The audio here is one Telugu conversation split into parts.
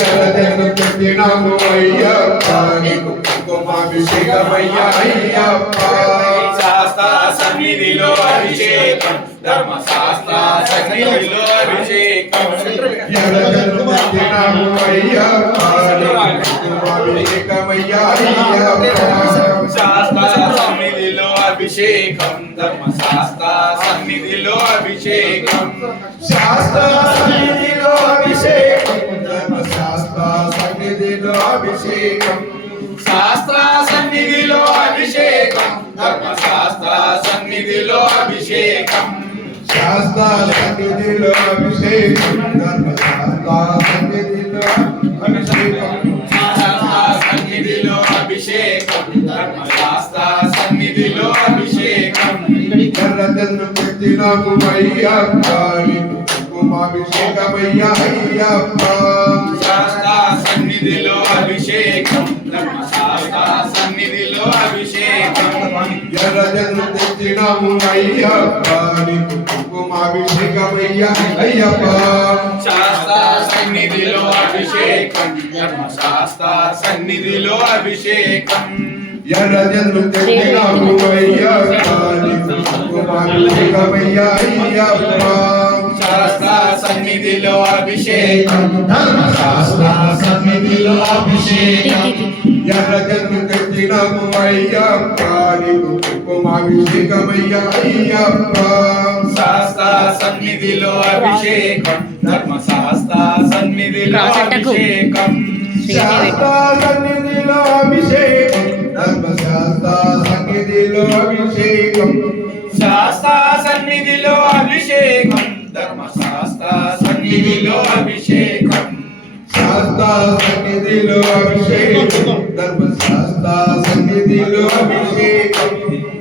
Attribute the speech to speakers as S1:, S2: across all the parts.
S1: ఎర్రజను పెట్టినాము అయ్యప్ప. నీకు కుంకుమాభిషేకమయ్యా అయ్యప్ప
S2: శాస్త్ర సన్నిధిలో అభిషేకం. ధర్మశాస్త్ర సన్నిధిలో అభిషేకం.
S1: ఎర్రజను పెట్టినాము అయ్యప్ప నీకు కుంకుమాభిషేకమయ్యా అయ్యప్ప
S2: శాస్త్ర సన్నిధిలో అభిషేకం ధర్మశాస్త్ర సన్నిధిలో అభిషేకం
S1: శాస్త్ర సన్నిధిలో అభిషేకం. అభిషేకం.
S2: శాస్త్ర సన్నిధిలో అభిషేకం. సన్నిధిలో అభిషేకం.
S1: శాస్త్ర సన్నిధిలో అభిషేకం. సన్నిధిలో అభిషేకం.
S2: శాస్త్ర సన్నిధిలో అభిషేకం. సన్నిధిలో అభిషేకం.
S1: అయ్యప్ప. అయ్యప్ప.
S2: శాస్త్ర సన్నిధిలో సన్నిధిలో అభిషేకం.
S1: ఎర్రజన్ను తెచ్చినాము అయ్యప్ప నీకు అయ్యప్ప
S2: శాస్త్ర సన్నిధిలో అభిషేకం. ధర్మశాస్త్ర సన్నిధిలో అభిషేకం
S1: తెచ్చినాము
S2: సన్నిధిలో అభిషేకం. ధర్మశాస్త్ర సన్నిధిలో అభిషేకం
S1: ఎర్రజన్ను తెచ్చినాము అయ్యప్ప నీకు కుంకుమాభిషేకమయ్యా అయ్యప్ప.
S2: శాస్త్ర సన్నిధిలో అభిషేకం. ధర్మశాస్త్ర సన్నిధిలో అభిషేకం.
S1: శాస్త్ర సన్నిధిలో అభిషేకం. ధర్మశాస్త్ర సన్నిధిలో అభిషేకం.
S2: సన్నిధిలో అభిషేకం.
S1: శాస్త్ర సన్నిధిలో అభిషేకం. ధర్మశాస్త్ర సన్నిధిలో అభిషేకం.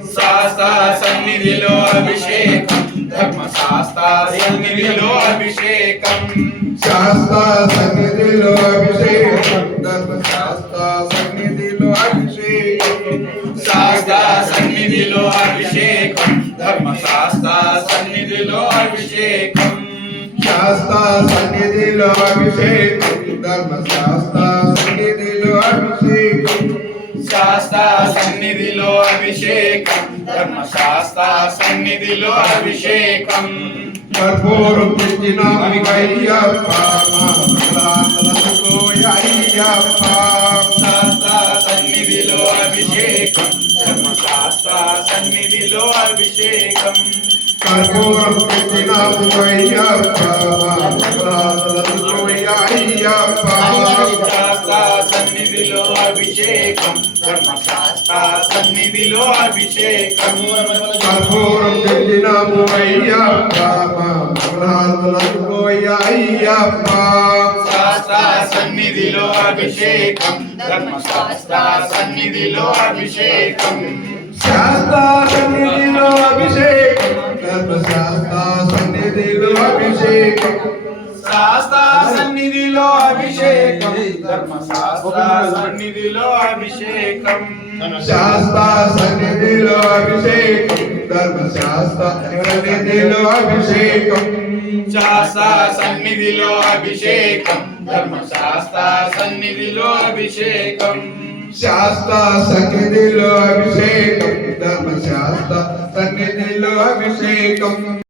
S2: శాస్త్ర సన్నిధిలో అభిషేకం. ధర్మశాస్త్ర సన్నిధిలో అభిషేకం.
S1: శాస్త్ర సన్నిధిలో అభిషేకం. ధర్మశాస్త్ర సన్నిధిలో అభిషేకం.
S2: శాస్త్ర సన్నిధిలో అభిషేకం. ధర్మశాస్త్ర సన్నిధిలో అభిషేకం.
S1: శాస్త్ర సన్నిధిలో అభిషేకం ధర్మశాస్త్ర సన్నిధిలో అభిషేకం
S2: శాస్త్ర సన్నిధిలో అభిషేకం ధర్మశాస్త్ర సన్నిధిలో అభిషేకం
S1: కర్పూరం పెట్టినాము అయ్యప్ప అయ్యప్ప
S2: శాస్త్ర సన్నిధిలో అభిషేకం ధర్మశాస్త్ర సన్నిధిలో అభిషేకం
S1: కర్పూరం పెట్టినాము అయ్యప్ప.
S2: సన్నిధిలో అభిషేకం. ధర్మశాస్త్ర సన్నిధిలో అభిషేకం.
S1: కర్పూరం పెట్టినాము అయ్యప్ప. అయ్యప్ప.
S2: సన్నిధిలో అభిషేకం. ధర్మశాస్త్ర సన్నిధిలో అభిషేకం.
S1: శాస్త్ర సన్నిధిలో అభిషేకం. ధర్మశాస్త్ర సన్నిధిలో అభిషేకం.
S2: శాస్త్ర సన్నిధిలో అభిషేకం ధర్మశాస్త్ర సన్నిధిలో అభిషేకం.
S1: శాస్త్ర సన్నిధిలో అభిషేకం. ధర్మశాస్త్ర సన్నిధిలో అభిషేకం.
S2: శాస్త్ర సన్నిధిలో అభిషేకం. ధర్మశాస్త్ర సన్నిధిలో అభిషేకం.
S1: శాస్త్ర సన్నిధిలో అభిషేకం. ధర్మశాస్త్ర సన్నిధిలో అభిషేకం.